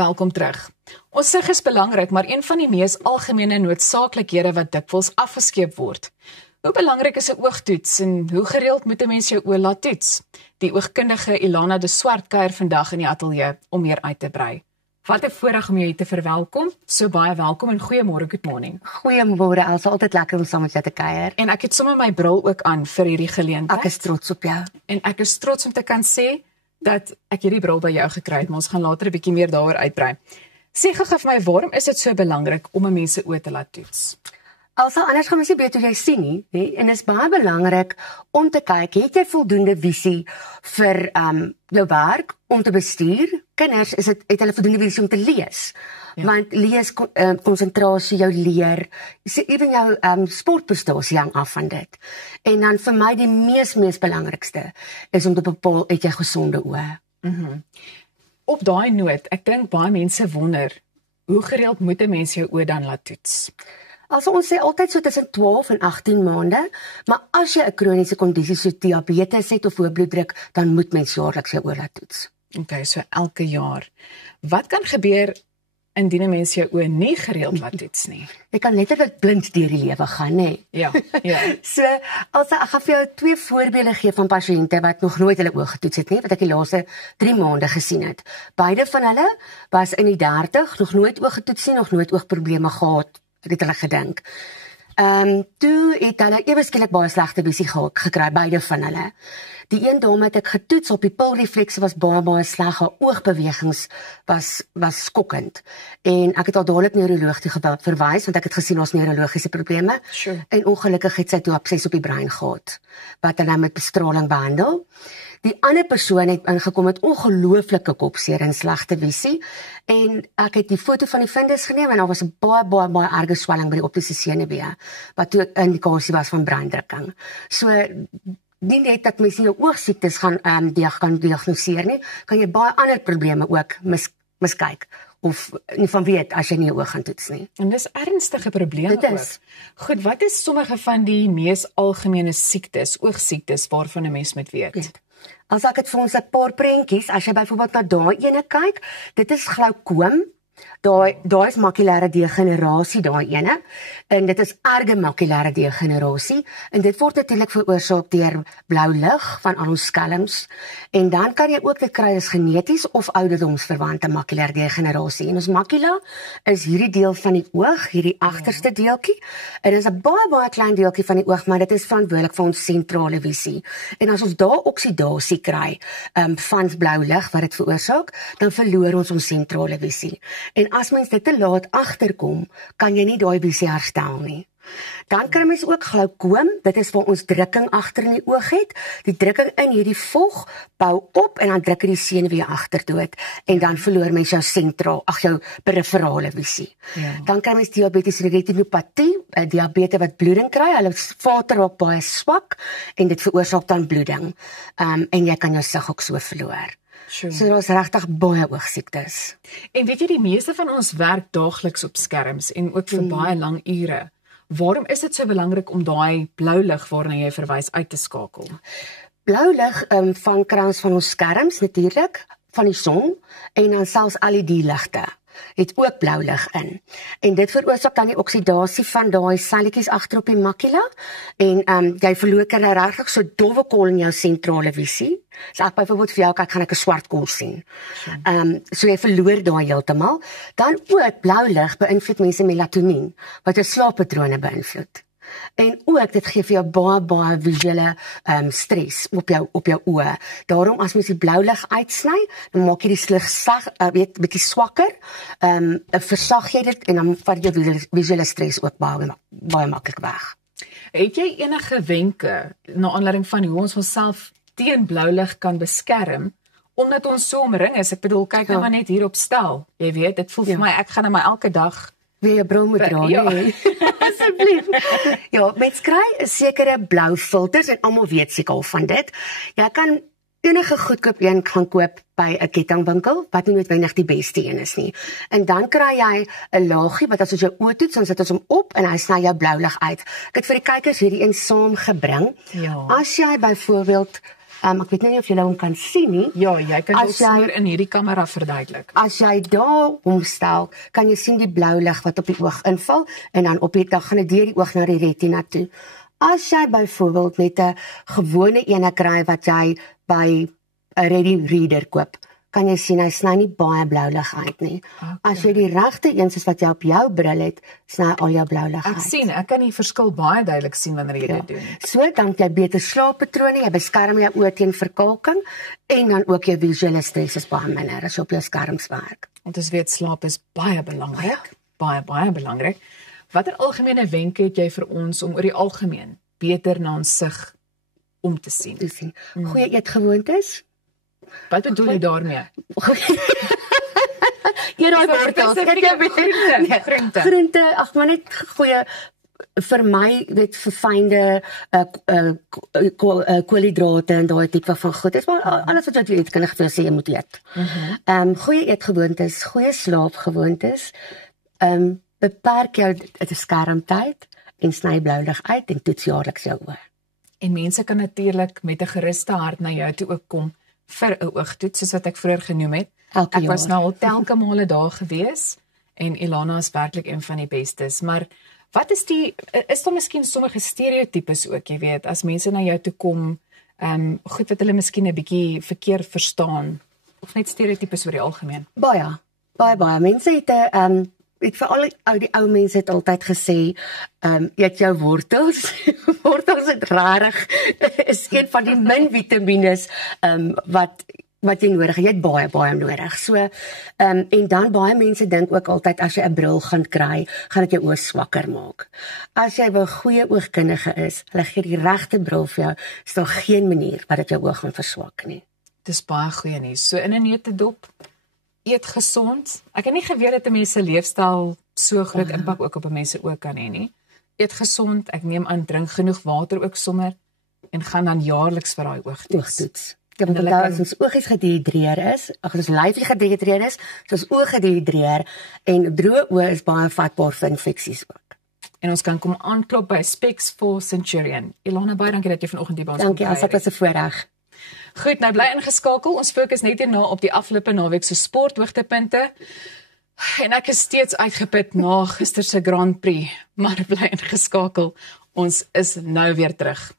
Welkom terug. Ons sig is belangrik, maar een van die mees algemene noodsaaklikhede wat dikwels afgeskeep word. Hoe belangrik is 'n oogtoets en hoe gereeld moet 'n mens jou oë laat toets? Die oogkundige Ilana de Swart kuier vandag in die ateljee om meer uit te brei. Wat 'n voorreg om jou hier te verwelkom. So baie welkom en goeiemôre, good morning. Goeiemôre, Elsa, altyd lekker om saam met jou te kuier. En ek het sommer my bril ook aan vir hierdie geleentheid. Ek is trots op jou. En ek is trots om te kan sê dat ek hierdie bril by jou gekry het, maar ons gaan later 'n bietjie meer daaroor uitbrei. Sê gou vir my, waarom is dit so belangrik om 'n mens se oë te laat toets? Elsa, anders gaan mens nie weet hoe jy sien nie, nee? En dit is baie belangrik om te kyk, het jy voldoende visie vir jou werk, om te bestuur? Kinders, het hulle voldoende visie om te lees? Ja. Want lees, konsentrasie, jou leer, ewen jou sportprestasie hang af van dit. En dan vir my die mees belangrikste is om te bepaal, het jy gesonde oë? Op daai noot, ek dink baie mense wonder, hoe gereeld moet 'n mens jou oë dan laat toets? Also ons sê altyd so tussen 12 en 18 maande, maar as jy 'n kroniese kondisie so diabetes het of hoë bloeddruk, dan moet mens jaarliks jou oë laat toets. Okay, so elke jaar. Wat kan gebeur indien 'n mens jou oë nie gereeld laat toets nie? Jy kan letterlik blind deur die lewe gaan, nê? Ja. So, as ek gaan vir jou 2 voorbeelde gee van pasiënte wat nog nooit hulle oë getoets het nie, wat ek die laaste 3 maande gesien het. Beide van hulle was in die 30, nog nooit oog getoets nie, nog nooit oogprobleme gehad, het hulle gedink. Toe het hulle ewe skielik baie slegte visie gekry, beide van hulle. Die een dame het ek getoets, op die pupilreflekse was baie sleg, haar oogbewegings was skokkend. En ek het al dadelik neuroloog toe verwys, want ek het gesien ons neurologiese probleme. Sure. En ongelukkig het sy toe abses op die brein gehad, wat hulle met bestraling behandel. Die ander persoon het ingekom met ongelooflike kopseer en slegte visie, en ek het die foto van die fundus geneem, en daar was 'n baie erge swelling by die optiese senuwee, wat toe 'n indikasie was van breindrukking. So, nie net dat mens nie jou oogsiektes gaan diagnoseer nie, kan jy baie ander probleme ook miskyk, of nie van weet as jy nie jou oog gaan toets nie. En dis ernstige probleme Dit is. ook. Goed, wat is sommige van die mees algemene siektes, oogsiektes, waarvan 'n mens moet weet? As ek het vir ons 'n paar prentjies, as jy byvoorbeeld na daai ene kyk, dit is glaukoom. Daai is makulêre degenerasie, daai ene, en dit is erge makulêre degenerasie, en dit word natuurlik veroorsaak deur blou lig van al ons skelms, en dan kan jy ook dit kry as geneties of ouderdomsverwante makulêre degenerasie. En ons makula is hierdie deel van die oog, hierdie agterste deeltjie, en dit is 'n baie klein deeltjie van die oog, maar dit is verantwoordelik vir ons sentrale visie. En as ons daar oksidasie kry van blou lig wat dit veroorsaak, dan verloor ons sentrale visie. En as mens dit te laat agterkom, kan jy nie daai visie herstel nie. Dan kan mens ook glaukoom, dit is waar ons drukking agter in die oog het. Die drukking in hierdie vog bou op en dan druk dit die senuwee agterdood, en dan verloor mens jou periferale visie. Ja. Dan kan mens diabetes retinopatie, diabetes wat bloeding kry, hulle vater raak baie swak, en dit veroorsaak dan bloeding. En jy kan jou sig ook so verloor. Sure. So daar's regtig baie oogsiektes. En weet jy, die meeste van ons werk daagliks op skerms en ook vir baie lang ure. Waarom is dit so belangrik om daai blou lig waarna jy verwys uit te skakel? Blou lig van krans van ons skerms natuurlik, van die son, en dan selfs LED-ligte het ook blou lig in. En dit veroorsaak dan die oksidasie van daai selletjies agter op die makula, en jy verloor regtig so dowwe kol in jou sentrale visie. So ek byvoorbeeld vir jou kyk, gaan ek 'n swart kol sien. So jy verloor daai heeltemal. Dan ook blou lig beïnvloed mense melatonien, wat jou slaappatrone beïnvloed. En ook, dit gee vir jou baie visuele stres op jou oë. Daarom, as mens die blou lig uitsny, dan maak jy die lig bietjie swakker, versag jy dit, en dan vat jou visuele stres ook baie maklik weg. Het jy enige wenke, na aanleiding van hoe ons onsself teen blou lig kan beskerm, omdat ons so omring is? Ek bedoel, kyk nou maar net hier op stel. Jy weet, dit voel vir my, ek gaan my elke dag weer jou bril moet dra, ja. Nee. Asseblief. Ja, mens kry 'n sekere blou filters, en almal weet seker al van dit. Jy kan enige goedkoop een gaan koop by 'n kettingwinkel, wat nie noodwendig die beste een is nie. En dan kry jy 'n laagie, wat as ons jou oë toets, dan sit ons hom op, en hy sny jou blou lig uit. Ek het vir die kykers hierdie een saamgebring. Ja. As jy byvoorbeeld Ek weet nie of julle hom kan sien nie. Ja, jy kan dit As jy- sommer in hierdie kamera verduidelik. As jy daar omstel, kan jy sien die blou lig wat op die oog inval en dan dan gaan dit deur die oog na die retina toe. As jy byvoorbeeld met 'n gewone ene kry wat jy by 'n Ready Reader koop, kan jy sien hy sny nie baie blou lig uit nie. As jy die regte een soos wat jy op jou bril het, sny al jou blou lig Ek uit. sien, ek kan die verskil baie duidelik sien wanneer jy dit doen. So dan het jy beter slaappatrone, jy beskerm jou oë teen verkalking en dan ook jou visuele stres is baie minder as jy op jou skerms werk. Want ons weet slaap is baie belangrik, baie belangrik. Watter algemene wenke het jy vir ons om oor die algemeen beter na ons sig om te sien? Jy sien, goeie eetgewoontes. Wat bedoel jy daarmee? Eet daai wortels, kyk jy groente. Groente, ag maar net goeie vir my weet verfynde koolhidrate en daai tipe van goed. Dit is maar alles wat jy eet kan ek vir jou sê jy moet eet. Goeie eetgewoontes, goeie slaapgewoontes. Beperk jou skermtyd en sny blou lig uit en toets jaarliks jou oë. En mense kan natuurlik met 'n geruste hart na jou toe ook kom vir 'n oogtoets, soos wat ek vroeër genoem het. Ek was nou al telke male daar gewees en Ilana is werklik een van die bestes, maar wat is daar miskien sommige stereotypes ook, jy weet, as mense na jou toe kom, goed wat hulle miskien 'n bietjie verkeerd verstaan of net stereotypes oor die algemeen? Baie mense het weet veral die ou mense het altyd gesê, eet jou wortels. Wortels het rarig is een van die min vitamiene wat jy nodig het. Jy het baie nodig. So en dan baie mense dink ook altyd as jy 'n bril gaan kry, gaan dit jou oë swakker maak. As jy 'n goeie oogkundige is, hulle gee die regte bril vir jou, is daar geen manier wat dit jou oë gaan verswak nie. Dis baie goeie nuus. So in 'n neutedop, eet gesond. Ek het nie geweet dat 'n mens se leefstyl so groot impak ook op 'n mens se oë kan hê nie. Eet gesond, ek neem aan drink genoeg water ook sommer en gaan dan jaarliks vir daai oogtoets. Ja, want onthou as ons oogies gedehidreer is, as ons lyfie gedehidreer is, ons oë gedehidreer en droë oë is baie vatbaar vir infeksies ook. En ons kan kom aanklop by Specs for Centurion. Ilana, baie dankie dat jy vanoggend hier by ons Dankie, as dit was 'n voorreg. Goed, nou bly ingeskakel. Ons fokus net hierna op die afgelope naweek se sporthoogtepunte. En ek is steeds uitgeput na gister se Grand Prix, maar bly ingeskakel. Ons is nou weer terug.